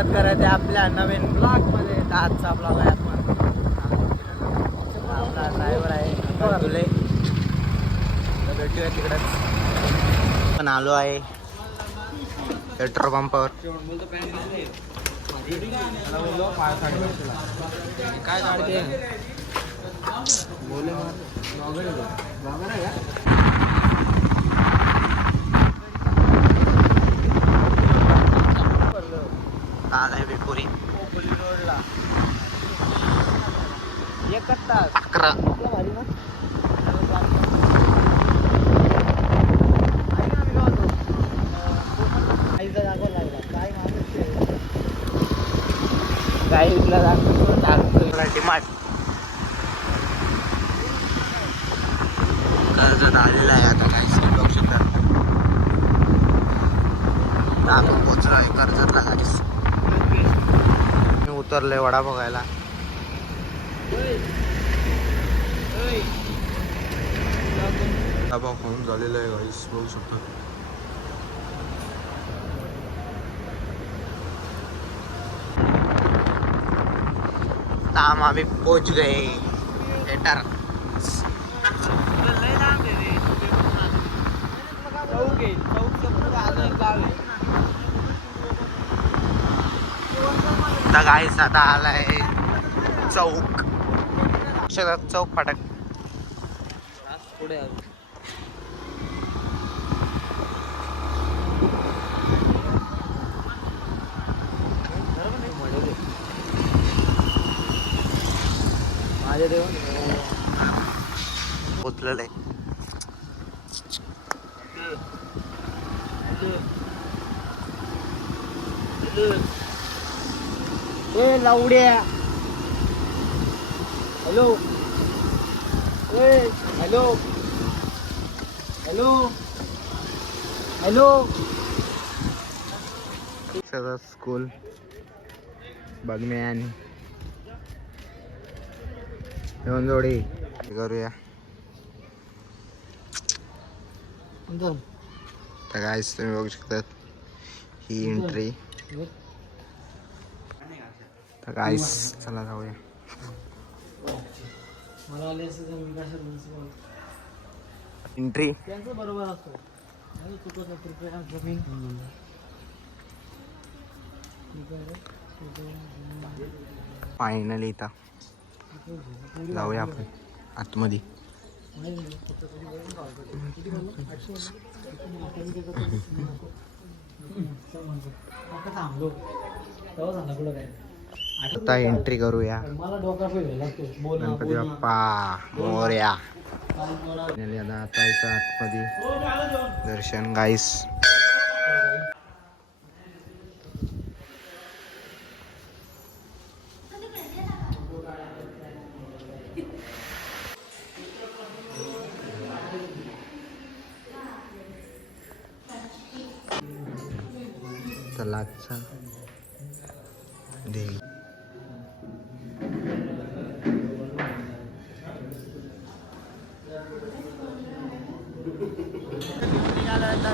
स्वागत करायचं आपल्या नवीन ब्लॉग मध्ये. आजचा ब्लॉग आहे आपण आपला ड्रायव्हर आहे तुले भेटूया तिकडच. पण आलो आहे पेट्रोल पंपावर. काय काढते बोले आज आहे बेपुरी रोडला 1 तास 11 गाईला दाखवतो डिमांड कर्जत आलेला आहे आता. काय बघू शकता आपण पोचलो आहे कर्जतला. गाडीस मी उतरले वडा बघायला. डबा खाऊन झालेला आहे गाईस, बघू शकता. हम अभी पहुंच गए थिएटर. आता गाईस आता आलाय चौक. चौक फाटक पुढे पोचलेलं आहे. लावड्या हॅलो हॅलो हॅलो हॅलो. सगळं स्कूल बघणे येऊन जोडी करूया. तर गाईस तुम्ही बघू शकतात ही एंट्री. तर गाईस चला जाऊया. एंट्री बरोबर असतो. फायनली इथं जाऊया आपण आतमध्ये. आता एंट्री करूया. गणपती बाप्पा मोरया. आता इथं आतमध्ये दर्शन गाईस. तलाकचा देवी.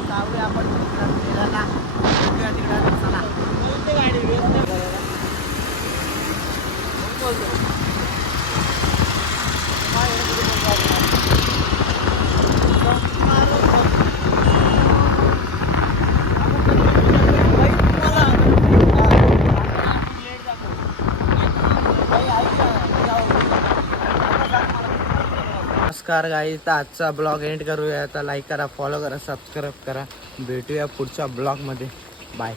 जाऊया आपण नमस्कार गाईस. आजचा ब्लॉग एंड करूया. आता लाईक करा, फॉलो करा, सबस्क्राईब करा. भेटूया पुढच्या ब्लॉग मध्ये. बाय.